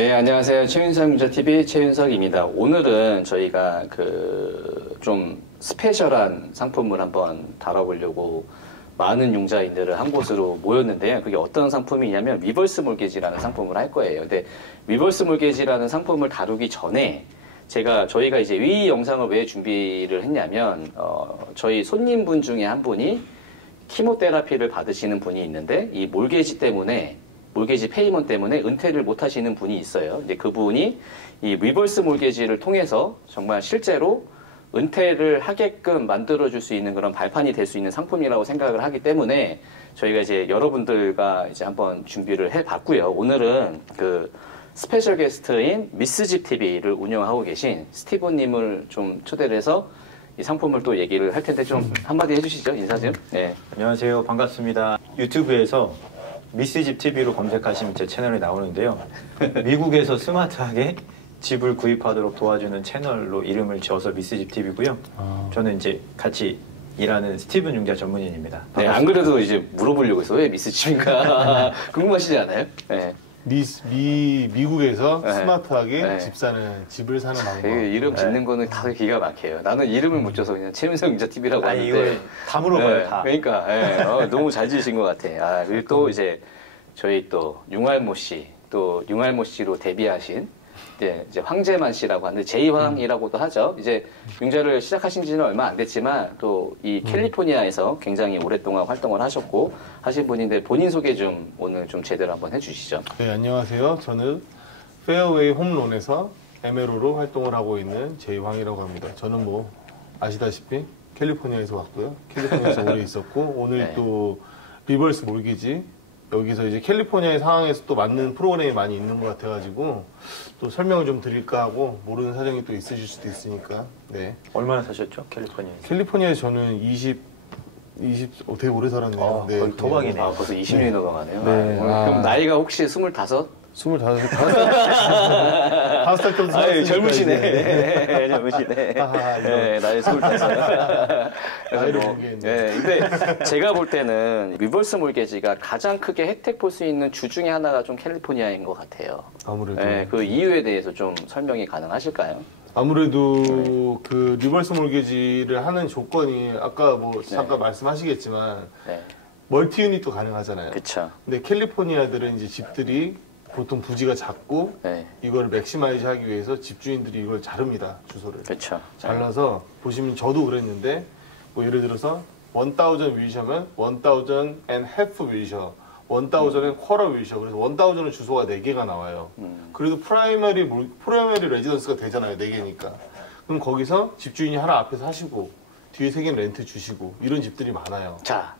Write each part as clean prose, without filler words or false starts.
네, 안녕하세요. 최윤석 융자TV 최윤석입니다. 오늘은 저희가 좀 스페셜한 상품을 한번 다뤄보려고 많은 융자인들을 한 곳으로 모였는데요. 그게 어떤 상품이냐면 리버스 몰게지라는 상품을 할 거예요. 근데 리버스 몰게지라는 상품을 다루기 전에 저희가 이제 이 영상을 왜 준비를 했냐면, 저희 손님분 중에 한 분이 키모테라피를 받으시는 분이 있는데, 이 몰게지 페이먼 때문에 은퇴를 못 하시는 분이 있어요. 근데 그분이 이 리버스 몰게지를 통해서 정말 실제로 은퇴를 하게끔 만들어줄 수 있는 그런 발판이 될 수 있는 상품이라고 생각을 하기 때문에 저희가 이제 여러분들과 이제 한번 준비를 해봤고요. 오늘은 그 스페셜 게스트인 미스집 TV를 운영하고 계신 스티브님을 좀 초대를 해서 이 상품을 또 얘기를 할 텐데 좀 한마디 해주시죠. 인사 좀. 네. 안녕하세요. 반갑습니다. 유튜브에서 미스집 TV로 검색하시면 제 채널이 나오는데요. 미국에서 스마트하게 집을 구입하도록 도와주는 채널로 이름을 지어서 미스집 TV고요. 저는 이제 같이 일하는 스티븐 융자 전문인입니다. 네, 안 그래도 이제 물어보려고 해서 왜 미스집인가 궁금하시지 않아요? 네. 미국에서 네. 스마트하게 네. 집을 사는 방법. 이름 짓는 거는 다 기가 막혀요. 나는 이름을 못 줘서 그냥 최윤석 융자 TV라고 하는데. 이걸 다 물어봐요, 네, 다. 그러니까 너무 잘 지으신 것 같아. 그리고 또 이제 저희 또 융알모 씨, 또 융알모 씨로 데뷔하신 이제 황재만 씨라고 하는데 제이황이라고도 하죠. 이제 융자를 시작하신 지는 얼마 안 됐지만 또 이 캘리포니아에서 굉장히 오랫동안 활동을 하셨고 하신 분인데 본인 소개 좀 오늘 좀 제대로 한번 해주시죠. 네, 안녕하세요. 저는 페어웨이 홈론에서 MLO로 활동을 하고 있는 제이황이라고 합니다. 저는 뭐 아시다시피 캘리포니아에서 왔고요. 캘리포니아에서 오래 있었고 오늘 네. 또 리버스 몰기지 여기서 이제 캘리포니아의 상황에서 또 맞는 프로그램이 많이 있는 것 같아가지고 또 설명을 좀 드릴까 하고 모르는 사정이 또 있으실 수도 있으니까. 네. 얼마나 사셨죠? 캘리포니아에서? 캘리포니아에서 저는 되게 오래 살았네요. 네. 거의 도박이네. 벌써 20년이 넘어가네요. 네. 그럼 나이가 혹시 25? 25살 때부터 살았으니까 젊으시네. 이제. 젊으시네. 네, 나이 25. 나이를 보기에는. 근데 제가 볼 때는 리버스 몰게지가 가장 크게 혜택 볼 수 있는 주 중에 하나가 좀 캘리포니아인 것 같아요. 아무래도. 그 이유에 대해서 좀 설명이 가능하실까요? 아무래도 그 리버스 몰게지를 하는 조건이 아까 뭐 잠깐 말씀하시겠지만 네. 멀티 유닛도 가능하잖아요. 그쵸. 근데 캘리포니아들은 이제 집들이 보통 부지가 작고 네. 이걸 맥시마이즈 하기 위해서 집주인들이 이걸 자릅니다. 주소를. 그쵸. 잘라서 보시면 저도 그랬는데 뭐 예를 들어서 1000 윌셔면 1000 and half 윌셔 1000은 쿼터 윌셔 그래서 1000은 주소가 4개가 나와요. 그래도 프라이머리 레지던스가 되잖아요. 4개니까. 그럼 거기서 집주인이 하나 앞에서 하시고 뒤에 3개는 렌트 주시고 이런 집들이 많아요. 자,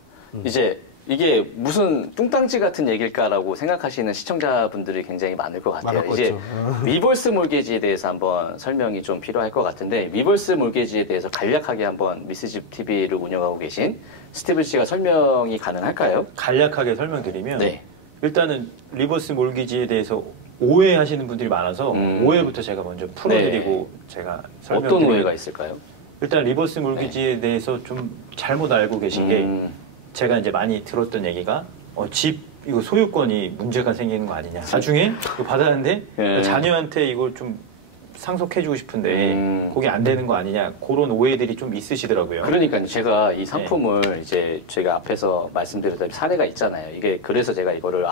이제 이게 무슨 뚱땅지 같은 얘기일까라고 생각하시는 시청자분들이 굉장히 많을 것 같아요. 많았겠죠. 이제 리버스 몰게지에 대해서 한번 설명이 좀 필요할 것 같은데 리버스 몰게지에 대해서 간략하게 한번 미스집 TV를 운영하고 계신 스티븐 씨가 설명이 가능할까요? 간략하게 설명드리면 네. 일단은 리버스 몰기지에 대해서 오해하시는 분들이 많아서 오해부터 제가 먼저 풀어드리고 제가 설명드리면 어떤 오해가 있을까요? 일단 리버스 몰기지에 대해서 좀 잘못 알고 계신 게 제가 이제 많이 들었던 얘기가 집 이거 소유권이 문제가 생기는 거 아니냐. 나중에 이거 받았는데 자녀한테 이걸 좀 상속해주고 싶은데 그게 안 되는 거 아니냐. 그런 오해들이 좀 있으시더라고요. 그러니까 제가 이 상품을 이제 제가 앞에서 말씀드렸던 사례가 있잖아요. 이게 그래서 제가 이거를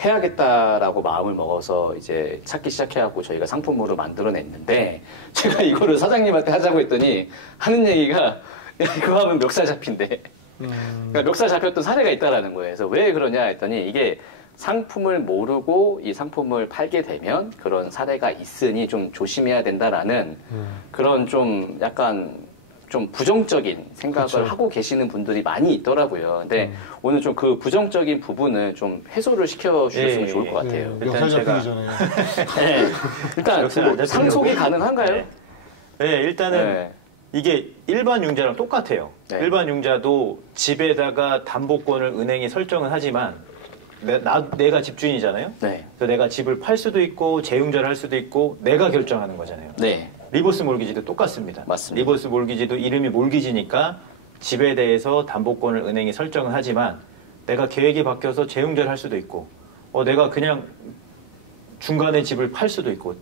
해야겠다라고 마음을 먹어서 이제 찾기 시작해갖고 저희가 상품으로 만들어냈는데 제가 이거를 사장님한테 하자고 했더니 하는 얘기가 야, 이거 하면 멱살 잡힌대. 그러니까 멱살 잡혔던 사례가 있다라는 거예요. 그래서 왜 그러냐 했더니 이게 상품을 모르고 이 상품을 팔게 되면 그런 사례가 있으니 좀 조심해야 된다라는 그런 좀 약간 좀 부정적인 생각을 그쵸. 하고 계시는 분들이 많이 있더라고요. 근데 오늘 좀 그 부정적인 부분을 좀 해소를 시켜주셨으면 좋을 것 같아요. 멱살 일단 잡히기 제가- 전에. 네. 일단 멱살 안 잡히려고? 상속이 가능한가요? 네, 일단은 네. 이게 일반 융자랑 똑같아요. 네. 일반 융자도 집에다가 담보권을 은행이 설정을 하지만 내가 집주인이잖아요. 네. 그래서 내가 집을 팔 수도 있고 재융자를 할 수도 있고 내가 결정하는 거잖아요. 네. 리버스 몰기지도 똑같습니다. 맞습니다. 리버스 몰기지도 이름이 몰기지니까 집에 대해서 담보권을 은행이 설정을 하지만 내가 계획이 바뀌어서 재융자를 할 수도 있고 내가 그냥 중간에 집을 팔 수도 있고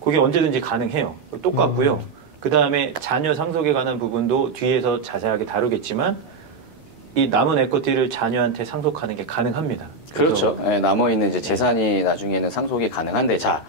그게 언제든지 가능해요. 똑같고요. 그 다음에 자녀 상속에 관한 부분도 뒤에서 자세하게 다루겠지만 이 남은 에쿼티를 자녀한테 상속하는 게 가능합니다. 그렇죠. 네, 남아있는 이제 재산이 나중에는 상속이 가능한데, 자,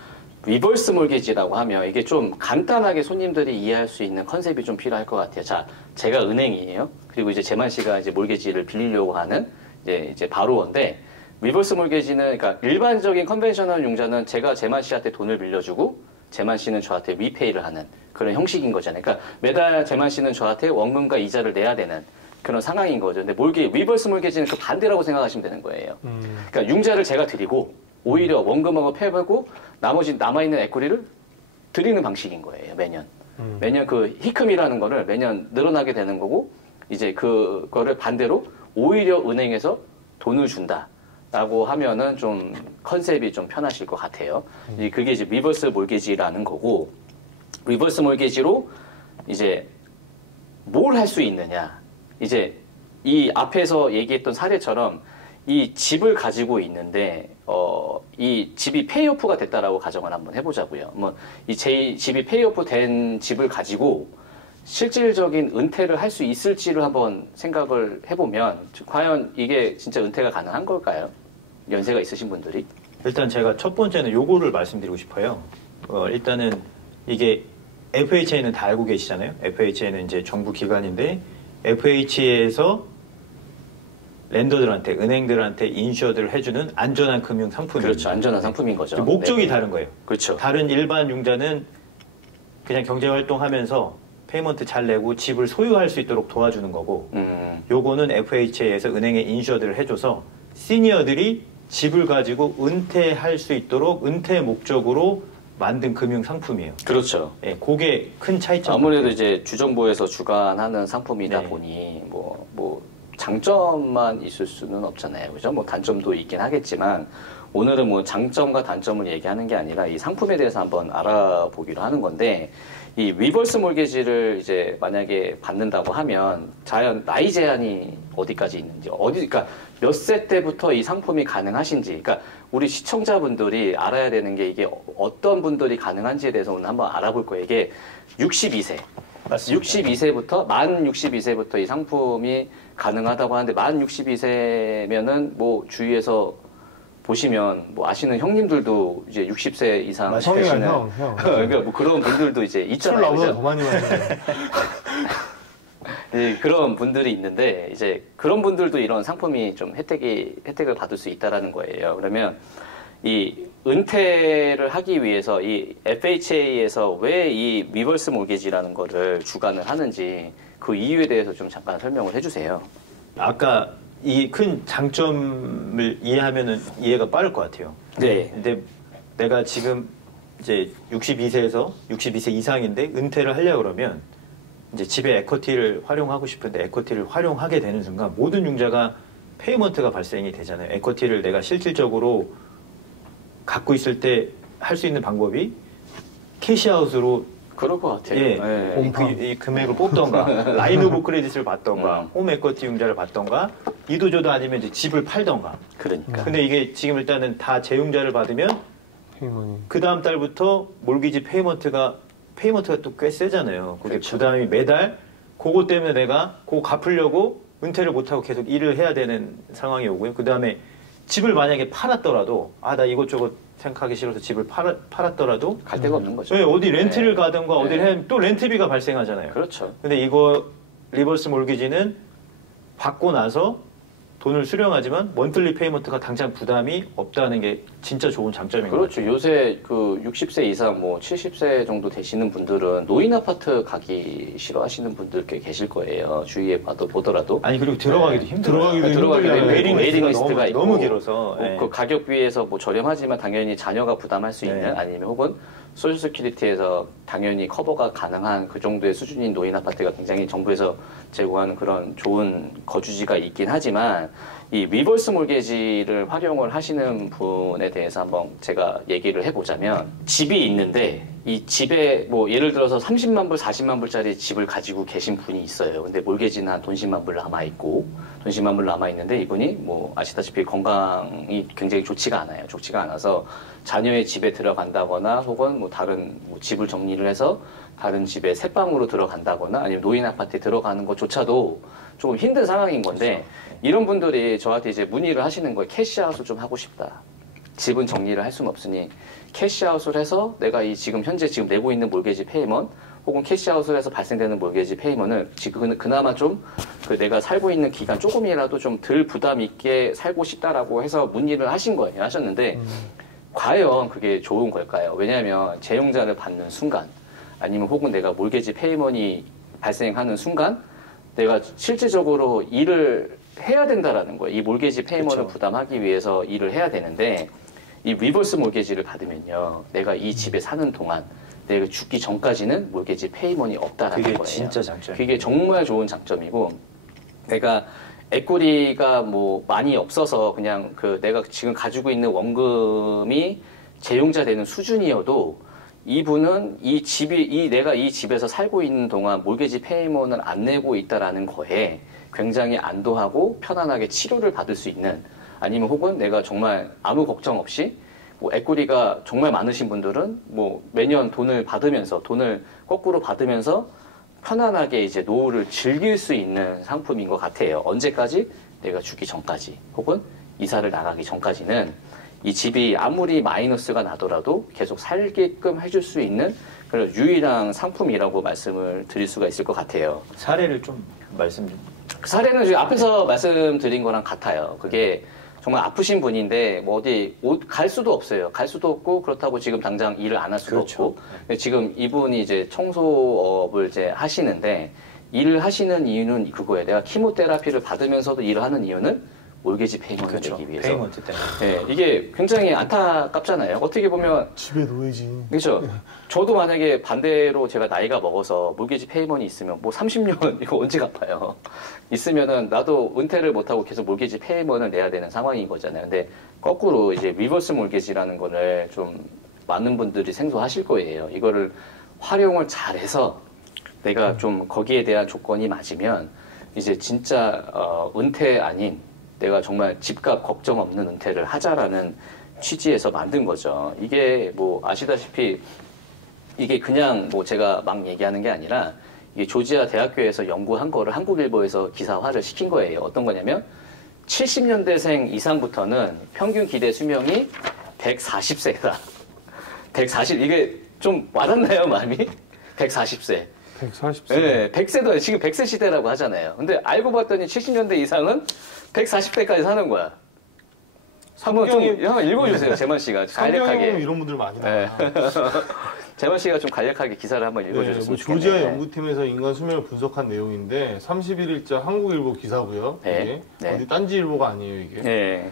리버스 몰게지라고 하면 이게 좀 간단하게 손님들이 이해할 수 있는 컨셉이 좀 필요할 것 같아요. 자, 제가 은행이에요. 그리고 이제 재만 씨가 이제 몰게지를 빌리려고 하는 이제 바로원데, 리버스 몰게지는 그러니까 일반적인 컨벤셔널 융자는 제가 재만 씨한테 돈을 빌려주고 재만 씨는 저한테 리페이를 하는 그런 형식인 거잖아요. 그러니까 매달 재만 씨는 저한테 원금과 이자를 내야 되는 그런 상황인 거죠. 근데 리버스 몰게지는 그 반대라고 생각하시면 되는 거예요. 그러니까 융자를 제가 드리고 오히려 원금하고 패하고 나머지 남아있는 에코리를 드리는 방식인 거예요. 매년. 매년 그 희금이라는 거를 매년 늘어나게 되는 거고 이제 그거를 반대로 오히려 은행에서 돈을 준다라고 하면은 좀 컨셉이 좀 편하실 것 같아요. 그게 이제 리버스 몰게지라는 거고 리버스 몰게지로 이제 뭘 할 수 있느냐. 이제 이 앞에서 얘기했던 사례처럼 이 집을 가지고 있는데 이 집이 페이오프가 됐다라고 가정을 한번 해보자고요. 뭐 이 집이 페이오프 된 집을 가지고 실질적인 은퇴를 할 수 있을지를 한번 생각을 해보면 과연 이게 진짜 은퇴가 가능한 걸까요? 연세가 있으신 분들이? 일단 제가 첫 번째는 요거를 말씀드리고 싶어요. 일단은 이게 FHA는 다 알고 계시잖아요. FHA는 이제 정부 기관인데 FHA에서 랜더들한테, 은행들한테 인슈어드를 해주는 안전한 금융 상품입니다. 그렇죠. 안전한 상품인 거죠. 목적이 네. 다른 거예요. 그렇죠. 다른 일반 융자는 그냥 경제활동하면서 페이먼트 잘 내고 집을 소유할 수 있도록 도와주는 거고 요거는 FHA에서 은행에 인슈어드를 해줘서 시니어들이 집을 가지고 은퇴할 수 있도록 은퇴 목적으로 만든 금융 상품이에요. 그렇죠. 예, 그게 큰 차이점. 아무래도 이제 주정부에서 주관하는 상품이다 네. 보니 뭐 장점만 있을 수는 없잖아요. 그죠? 뭐 단점도 있긴 하겠지만 오늘은 뭐 장점과 단점을 얘기하는 게 아니라 이 상품에 대해서 한번 알아보기로 하는 건데 이 리버스 몰게지를 이제 만약에 받는다고 하면 자연 나이 제한이 어디까지 있는지 그러니까 몇 세 때부터 이 상품이 가능하신지 그러니까 우리 시청자분들이 알아야 되는 게 이게 어떤 분들이 가능한지에 대해서 오늘 한번 알아볼 거예요. 이게 62세. 맞습니다. 62세부터 만 62세부터 이 상품이 가능하다고 하는데 만 62세면은 뭐 주위에서 보시면 뭐 아시는 형님들도 이제 60세 이상 되시는 형. 그러니까 뭐 그런 분들도 이제 술 있잖아요. 나보다 그죠? 더 많이 마시네. 네, 그런 분들이 있는데 이제 그런 분들도 이런 상품이 좀 혜택을 받을 수 있다라는 거예요. 그러면 이 은퇴를 하기 위해서 이 FHA에서 왜 이 리버스 몰게지라는 거를 주관을 하는지 그 이유에 대해서 좀 잠깐 설명을 해주세요. 아까 이 큰 장점을 이해하면은 이해가 빠를 것 같아요. 네. 근데 내가 지금 이제 62세 이상인데 은퇴를 하려고 그러면 이제 집에 에쿼티를 활용하고 싶은데 에쿼티를 활용하게 되는 순간 모든 융자가 페이먼트가 발생이 되잖아요. 에쿼티를 내가 실질적으로 갖고 있을 때 할 수 있는 방법이 캐시아웃으로 그럴 것 같아요. 예, 네. 이 금액을 뽑던가 라인 오브 크레딧을 받던가 홈 에쿼티 융자를 받던가 이도저도 아니면 이제 집을 팔던가. 그러니까. 근데 이게 지금 일단은 다 재융자를 받으면 그 다음 달부터 몰기지 페이먼트가 또 꽤 세잖아요. 그게 그렇죠. 부담이 매달 그거 때문에 내가 그거 갚으려고 은퇴를 못하고 계속 일을 해야 되는 상황이 오고요. 그 다음에 집을 만약에 팔았더라도 나 이것저것 생각하기 싫어서 집을 팔았더라도 갈 데가 없는 거죠. 네, 어디 렌트를 네. 가든가 어디를 네. 하면 또 렌트비가 발생하잖아요. 그렇죠. 근데 이거 리버스 몰기지는 받고 나서 돈을 수령하지만 먼틀리 페이먼트가 당장 부담이 없다는 게 진짜 좋은 장점인 것 그렇죠. 같아요. 요새 그 60세 이상 뭐 70세 정도 되시는 분들은 노인 아파트 가기 싫어하시는 분들 꽤 계실 거예요. 주위에 보더라도. 아니 그리고 들어가기도 힘들어요. 들어가기도 웨이팅 리스트가 리스트가 있고 너무 길어서 뭐 그 가격비에서 뭐 저렴하지만 당연히 자녀가 부담할 수 있는 네. 아니면 혹은 소셜 세큐리티에서 당연히 커버가 가능한 그 정도의 수준인 노인 아파트가 굉장히 정부에서 제공하는 그런 좋은 거주지가 있긴 하지만 이 리버스 몰게지를 활용을 하시는 분에 대해서 한번 제가 얘기를 해보자면 집이 있는데 이 집에 뭐 예를 들어서 30만 불, 40만 불짜리 집을 가지고 계신 분이 있어요. 근데 몰개지는 한 돈 10만 불 남아 있고, 돈 10만 불 남아 있는데 이분이 뭐 아시다시피 건강이 굉장히 좋지가 않아요. 좋지가 않아서 자녀의 집에 들어간다거나 혹은 뭐 다른 뭐 집을 정리를 해서 다른 집에 새방으로 들어간다거나 아니면 노인 아파트에 들어가는 것조차도 조금 힘든 상황인 건데 이런 분들이 저한테 이제 문의를 하시는 거예요. 캐시아웃을 좀 하고 싶다. 집은 정리를 할 수는 없으니 캐시아웃을 해서 내가 이 지금 현재 지금 내고 있는 몰개지 페이먼 혹은 캐시아웃을 해서 발생되는 몰개지 페이먼을 지금 그나마 좀 그 내가 살고 있는 기간 조금이라도 좀 덜 부담 있게 살고 싶다라고 해서 문의를 하신 거예요. 하셨는데 과연 그게 좋은 걸까요? 왜냐하면 재용자를 받는 순간 아니면 혹은 내가 몰개지 페이먼이 발생하는 순간 내가 실질적으로 일을 해야 된다라는 거예요. 이 몰개지 페이먼을 그쵸. 부담하기 위해서 일을 해야 되는데 이 리버스 몰개지를 받으면요. 내가 이 집에 사는 동안 내가 죽기 전까지는 몰개지 페이먼이 없다라는 그게 거예요. 진짜 장점이에요. 그게 정말 좋은 장점이고 내가 에코리가 뭐 많이 없어서 그냥 그 내가 지금 가지고 있는 원금이 재용자 되는 수준이어도 이분은 이 집이 내가 이 집에서 살고 있는 동안 몰개지 페이먼을 안 내고 있다라는 거에 굉장히 안도하고 편안하게 치료를 받을 수 있는 아니면 혹은 내가 정말 아무 걱정 없이 뭐 에코리가 정말 많으신 분들은 뭐 매년 돈을 거꾸로 받으면서 편안하게 이제 노후를 즐길 수 있는 상품인 것 같아요. 언제까지? 내가 죽기 전까지 혹은 이사를 나가기 전까지는 이 집이 아무리 마이너스가 나더라도 계속 살게끔 해줄 수 있는 그런 유일한 상품이라고 말씀을 드릴 수가 있을 것 같아요. 사례를 좀 말씀 좀. 그 사례는 지금 앞에서 말씀드린 거랑 같아요. 그게 정말 아프신 분인데 뭐 어디 갈 수도 없어요. 갈 수도 없고 그렇다고 지금 당장 일을 안 할 수도 그렇죠. 없고 근데 지금 이분이 이제 청소업을 이제 하시는데 일을 하시는 이유는 그거예요. 내가 키모테라피를 받으면서도 일을 하는 이유는 몰개지 페이먼을 그렇죠. 내기 위해서. 페이먼트 때문에. 네, 이게 굉장히 안타깝잖아요. 어떻게 보면 집에 놓여야지. 그렇죠. 저도 만약에 반대로 제가 나이가 먹어서 몰개지 페이먼이 있으면 뭐 30년 이거 언제 갚아요? 있으면은 나도 은퇴를 못하고 계속 몰개지 페이먼을 내야 되는 상황인 거잖아요. 근데 거꾸로 이제 리버스 몰개지라는 거를 좀 많은 분들이 생소하실 거예요. 이거를 활용을 잘해서 내가 좀 거기에 대한 조건이 맞으면 이제 진짜 은퇴 아닌 내가 정말 집값 걱정 없는 은퇴를 하자라는 취지에서 만든 거죠. 이게 뭐 아시다시피 이게 그냥 뭐 제가 막 얘기하는 게 아니라 이게 조지아 대학교에서 연구한 거를 한국일보에서 기사화를 시킨 거예요. 어떤 거냐면 70년대생 이상부터는 평균 기대 수명이 140세다. 140 이게 좀 와닿나요, 마음이? 140세. 140세. 네, 100세도 지금 100세 시대라고 하잖아요. 근데 알고 봤더니 70년대 이상은 140세까지 사는 거야. 한번 읽어주세요, 재만 씨가 간략하게. 이런 분들 많이 나와요. 재만 씨가 좀 간략하게 기사를 한번 읽어주셨으면 뭐 좋겠네요. 조지아 연구팀에서 인간 수명을 분석한 내용인데 31일자 한국일보 기사고요. 네. 이게 네. 어디 딴지일보가 아니에요 이게. 네.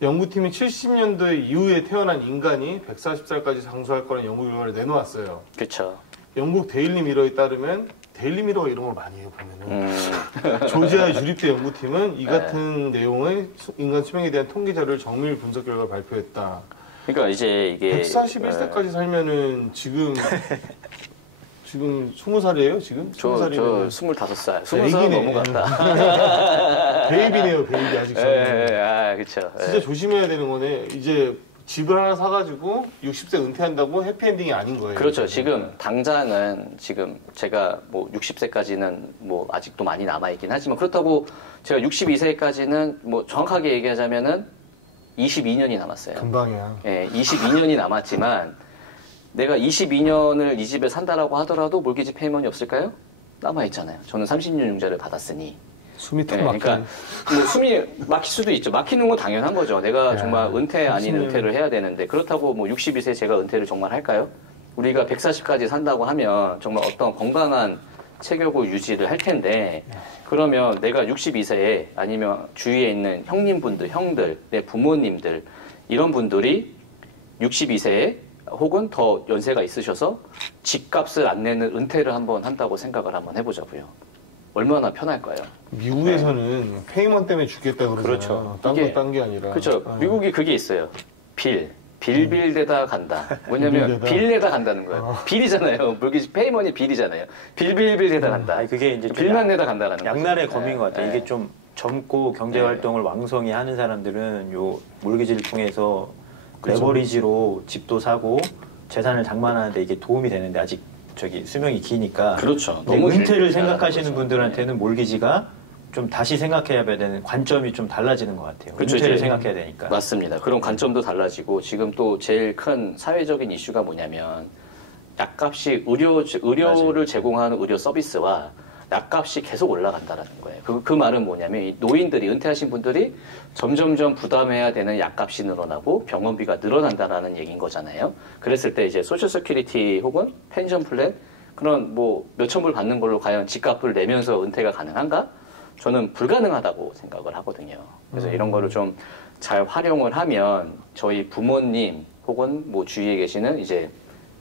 연구팀이 70년대 이후에 태어난 인간이 140살까지 장수할 거라는 연구 결과를 내놓았어요. 그렇죠. 영국 데일리 미러에 따르면 데일리 미러가 이런 걸 많이 해요 보면은. 조지아의 주립대 연구팀은 이 같은 내용의 인간 수명에 대한 통계 자료를 정밀 분석 결과를 발표했다. 그러니까 이제 이게 141세까지 살면은 지금 20살이에요 지금? 저 25살. 20살 애기네. 넘어갔다. 베이비네요 베이비 아직 저는. 아, 그렇죠. 진짜 조심해야 되는 거네. 이제 집을 하나 사가지고 60세 은퇴한다고 해피엔딩이 아닌 거예요. 그렇죠. 지금 당장은 지금 제가 뭐 60세까지는 뭐 아직도 많이 남아있긴 하지만 그렇다고 제가 62세까지는 뭐 정확하게 얘기하자면은 22년이 남았어요. 금방이야. 예, 22년이 남았지만 내가 22년을 이 집에 산다라고 하더라도 몰개지 페이먼이 없을까요? 남아있잖아요. 저는 30년 융자를 받았으니. 숨이 턱 네, 막히네. 그러니까 뭐 숨이 막힐 수도 있죠. 막히는 건 당연한 거죠. 내가 정말 은퇴 아닌 30년. 은퇴를 해야 되는데 그렇다고 뭐 62세 제가 은퇴를 정말 할까요? 우리가 140까지 산다고 하면 정말 어떤 건강한 체격을 유지를 할 텐데 그러면 내가 62세에 아니면 주위에 있는 형님분들, 형들, 내 부모님들 이런 분들이 62세에 혹은 더 연세가 있으셔서 집값을 안 내는 은퇴를 한번 한다고 생각을 한번 해보자고요. 얼마나 편할까요? 미국에서는 페이먼 때문에 죽겠다 그러잖아요. 그렇죠. 딴 이게- 거 딴 게 아니라. 그렇죠. 미국이 그게 있어요. 빌. 빌빌대다 간다. 뭐냐면 빌내다 간다는 거예요. 빌이잖아요. 물기지 페이먼이 빌이잖아요. 빌빌빌대다 간다. 아니, 그게 이제 빌만 내다 간다라는 거죠. 양날의 검인 것 같아요. 네. 이게 좀 젊고 경제 활동을 왕성히 하는 사람들은 요 몰기지를 통해서 그렇죠. 레버리지로 집도 사고 재산을 장만하는데 이게 도움이 되는데 아직 저기 수명이 기니까 그렇죠. 너무 은퇴를 길다라는 생각하시는 거죠. 분들한테는 몰기지가 좀 다시 생각해야 되는 관점이 좀 달라지는 것 같아요. 그렇죠, 은퇴를 이제 생각해야 되니까. 맞습니다. 그런 관점도 달라지고 지금 또 제일 큰 사회적인 이슈가 뭐냐면 약값이 의료를 제공하는 의료 서비스와 약값이 계속 올라간다라는 거예요. 그 말은 뭐냐면 이 노인들이 은퇴하신 분들이 점점점 부담해야 되는 약값이 늘어나고 병원비가 늘어난다라는 얘기인 거잖아요. 그랬을 때 이제 소셜 세큐리티 혹은 펜션 플랜 그런 뭐 몇천 불 받는 걸로 과연 집값을 내면서 은퇴가 가능한가? 저는 불가능하다고 생각을 하거든요. 그래서 이런 거를 좀 잘 활용을 하면 저희 부모님 혹은 뭐 주위에 계시는 이제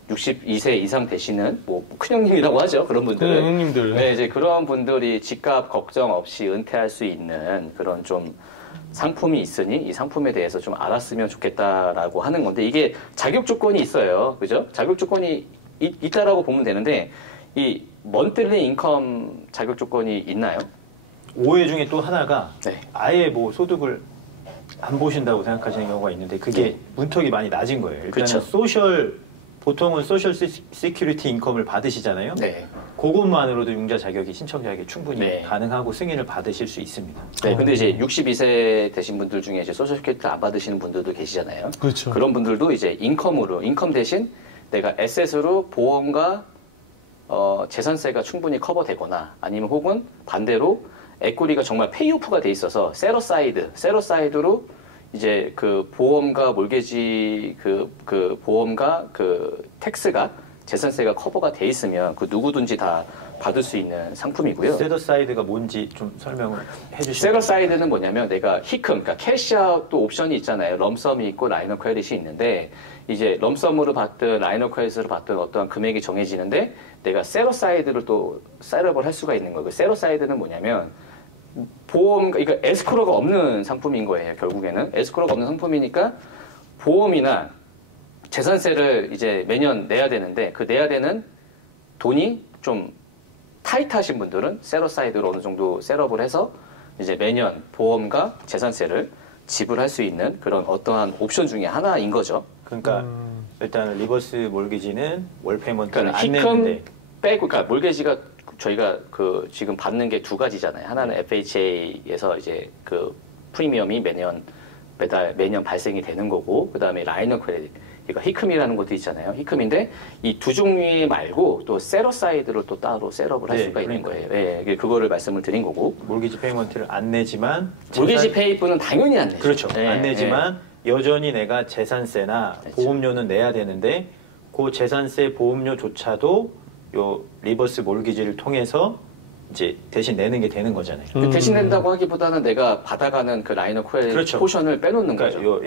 62세 이상 되시는 뭐 큰형님이라고 하죠. 그런 분들은. 형님들. 네, 이제 그런 분들이 집값 걱정 없이 은퇴할 수 있는 그런 좀 상품이 있으니 이 상품에 대해서 좀 알았으면 좋겠다라고 하는 건데 이게 자격 조건이 있어요. 그죠? 자격 조건이 있다라고 보면 되는데 이 먼틀리 인컴 자격 조건이 있나요? 오해 중에 또 하나가 네. 아예 뭐 소득을 안 보신다고 생각하시는 경우가 있는데 그게 문턱이 많이 낮은 거예요. 일단은 그쵸. 보통은 소셜 시큐리티 인컴을 받으시잖아요. 네. 그것만으로도 융자 자격이 신청 자격이 충분히 네. 가능하고 승인을 받으실 수 있습니다. 네, 근데 이제 62세 되신 분들 중에 이제 소셜 세큐리티를 안 받으시는 분들도 계시잖아요. 그렇죠. 그런 분들도 이제 인컴 대신 내가 에셋으로 보험과 재산세가 충분히 커버되거나 아니면 혹은 반대로 에코리가 정말 페이오프가 돼 있어서 세러사이드로 이제 그 보험과 몰게지 그 보험과 그 텍스가 재산세가 커버가 돼 있으면 그 누구든지 다 받을 수 있는 상품이고요. 세더사이드가 뭔지 좀 설명을 해주시면. 세러사이드는 뭐냐면 내가 히큼, 그러니까 캐시아웃도 옵션이 있잖아요. 럼썸이 있고 라이너 크레딧이 있는데 이제 럼썸으로 받든 라이너 크레딧으로 받든 어떠한 금액이 정해지는데 내가 세러사이드를 또 셋업을 할 수가 있는 거예요. 그 세러사이드는 뭐냐면 보험, 그러니까 에스크로가 없는 상품인 거예요. 결국에는 에스크로가 없는 상품이니까 보험이나 재산세를 이제 매년 내야 되는데 그 내야 되는 돈이 좀 타이트하신 분들은 세러사이드로 어느 정도 셋업을 해서 이제 매년 보험과 재산세를 지불할 수 있는 그런 어떠한 옵션 중에 하나인 거죠. 그러니까 일단 리버스 몰기지는 월 페이먼트를 그러니까 안 히큼 내는데 빼고, 그러니까 몰게지가 저희가 그 지금 받는 게 두 가지잖아요. 하나는 FHA에서 이제 그 프리미엄이 매년 발생이 되는 거고, 그 다음에 라이너 크레딧. 그러니까 히큼이라는 것도 있잖아요. 히큼인데 이 두 종류 말고 또 세러사이드를 또 따로 셋업을 할 네, 수가 있는 그러니까요. 거예요. 예, 그거를 말씀을 드린 거고. 몰기지 페이먼트를 안 내지만 몰게지 페이프는 당연히 안 내죠. 그렇죠. 예, 안 내지만 여전히 내가 재산세나 그렇죠. 보험료는 내야 되는데 그 재산세 보험료조차도 요 리버스 몰기지를 통해서 이제 대신 내는 게 되는 거잖아요. 대신 낸다고 하기보다는 내가 받아가는 그 라이너 크레딧 그렇죠. 포션을 빼놓는 그러니까 거죠.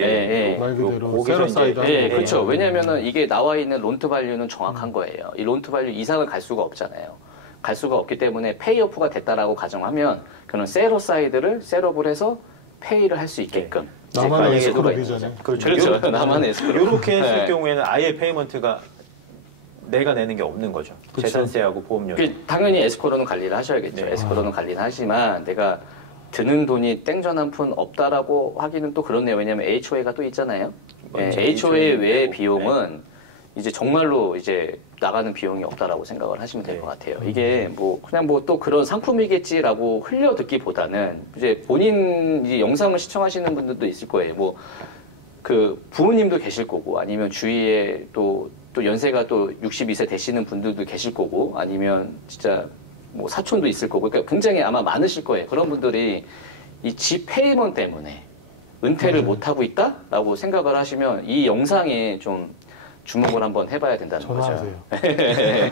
말 그대로 거기서 세러사이드 이제- 예, 하는 그렇죠. 거구나. 왜냐면은 이게 나와 있는 론트 밸류는 정확한 거예요. 이 론트 밸류 이상을 갈 수가 없잖아요. 갈 수가 없기 때문에 페이오프가 됐다라고 가정하면 그런 세러사이드를 셋업을 해서 페이를 할 수 있게끔. 이제 나만의 그런 에스크로 제도가 있는 비전에. 거죠. 그렇죠. 그렇죠. 나만의 에스크로. 이렇게 했을 네. 경우에는 아예 페이먼트가 내가 내는 게 없는 거죠. 그렇죠. 재산세하고 보험료. 당연히 에스코로는 관리를 하셔야겠죠. 네. 에스코로는 관리는 하지만 내가 드는 돈이 땡전 한 푼 없다라고 하기는 또 그렇네요. 왜냐하면 HOA가 또 있잖아요. 예, 맞죠. HOA 외의 빼고. 비용은 이제 정말로 이제 나가는 비용이 없다라고 생각을 하시면 될 것 같아요. 이게 뭐 그냥 뭐 또 그런 상품이겠지라고 흘려 듣기보다는 이제 본인 이제 영상을 시청하시는 분들도 있을 거예요. 뭐 그 부모님도 계실 거고 아니면 주위에 또 연세가 또 62세 되시는 분들도 계실 거고 아니면 진짜 뭐 사촌도 있을 거고 그러니까 굉장히 아마 많으실 거예요. 그런 분들이 이 집 페이먼 때문에 은퇴를 못 하고 있다라고 생각을 하시면 이 영상에 좀 주목을 한번 해봐야 된다는 거죠. 전화하세요.